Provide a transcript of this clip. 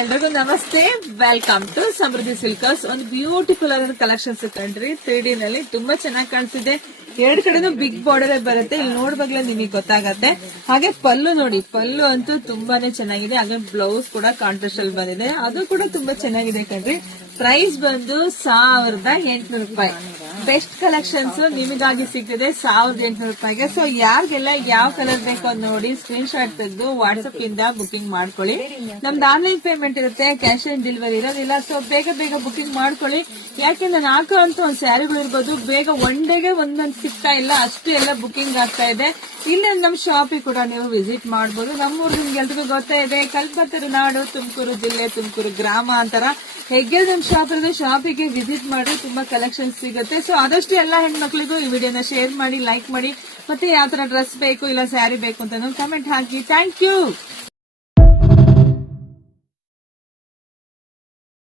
ಎಲ್ರಿಗೂ ನಮಸ್ತೆ, welcome to ಸಮೃದ್ಧಿ ಸಿಲ್ಕರ್ಸ್. ಒಂದು ಬ್ಯೂಟಿಫುಲ್ ಆದ ಕಲೆಕ್ಷನ್ಸ್ ಕಂಡ್ರಿ 3D ನಲ್ಲಿ ತುಂಬಾ ಚೆನ್ನಾಗಿ ಕಾಣಿಸಿದೆ. ಎರಡ್ ಕಡೆನೂ ಬಿಗ್ ಬಾರ್ಡರ್ ಬರುತ್ತೆ. ಇಲ್ಲಿ ನೋಡ್ವಾಗ್ಲೇ ನಿಮಗೆ ಗೊತ್ತಾಗತ್ತೆ. ಹಾಗೆ ಪಲ್ಲು ನೋಡಿ, ಪಲ್ಲು ಅಂತೂ ತುಂಬಾನೇ ಚೆನ್ನಾಗಿದೆ. ಹಾಗೆ ಬ್ಲೌಸ್ ಕೂಡ ಕಾಂಟ್ರಾಸ್ಟ್ ಅಲ್ಲಿ ಬಂದಿದೆ, ಅದು ಕೂಡ ತುಂಬಾ ಚೆನ್ನಾಗಿದೆ ಕಣ್ರಿ. ಪ್ರೈಸ್ ಬಂದು 1800 ರೂಪಾಯಿ. ಬೆಸ್ಟ್ ಕಲೆಕ್ಷನ್ಸ್ ನಿಮಗಾಗಿ ಸಿಗ್ತಿದೆ 1800 ರೂಪಾಯಿಗೆ. ಸೊ ಯಾರಿಗೆಲ್ಲ ಯಾವ ಕಲರ್ ಬೇಕೋ ನೋಡಿ ಸ್ಕ್ರೀನ್ ಶಾಟ್ ತೆಗೆದು ವಾಟ್ಸ್ಆಪ್ ಇಂದ ಬುಕಿಂಗ್ ಮಾಡ್ಕೊಳ್ಳಿ. ನಮ್ದು ಆನ್ಲೈನ್ ಪೇಮೆಂಟ್ ಇರುತ್ತೆ, ಕ್ಯಾಶ್ ಆನ್ ಡೆಲಿವರಿ ಇರೋದಿಲ್ಲ. ಸೊ ಬೇಗ ಬುಕಿಂಗ್ ಮಾಡ್ಕೊಳ್ಳಿ. ಯಾಕೆ ನಾನು ಹಾಕೋ ಅಂತ ಒಂದ್ ಸ್ಯಾರಿಗಳು ಇರ್ಬೋದು, ಬೇಗ ಒನ್ ಡೇಗೆ ಒಂದೊಂದು ಸಿಗ್ತಾ ಇಲ್ಲ, ಅಷ್ಟು ಎಲ್ಲ ಬುಕಿಂಗ್ ಆಗ್ತಾ ಇದೆ. ಇಲ್ಲಿ ನಮ್ ಶಾಪಿಗೆ ಕೂಡ ನೀವು ವಿಸಿಟ್ ಮಾಡಬಹುದು. ನಮ್ಮೂರು ನಿಮ್ಗೆ ಎಲ್ರಿಗೂ ಗೊತ್ತಾ ಇದೆ, ಕಲ್ಪತರು ನಾಡು, ತುಮಕೂರು ಜಿಲ್ಲೆ, ತುಮಕೂರು ಗ್ರಾಮ ಅಂತಾರ. ಹೇಗೆ ನಮ್ ಶಾಪ್ ಇರೋದು, ಶಾಪಿಗೆ ವಿಸಿಟ್ ಮಾಡಿ, ತುಂಬಾ ಕಲೆಕ್ಷನ್ ಸಿಗುತ್ತೆ. ಸೊ ಆದಷ್ಟು ಎಲ್ಲಾ ಹೆಣ್ಮಕ್ಳಿಗೂ ಈ ವಿಡಿಯೋನ ಶೇರ್ ಮಾಡಿ, ಲೈಕ್ ಮಾಡಿ. ಮತ್ತೆ ಯಾವ ತರ ಡ್ರೆಸ್ ಬೇಕು ಇಲ್ಲ ಸ್ಯಾರಿ ಬೇಕು ಅಂತ ಕಮೆಂಟ್ ಹಾಕಿ. Thank you.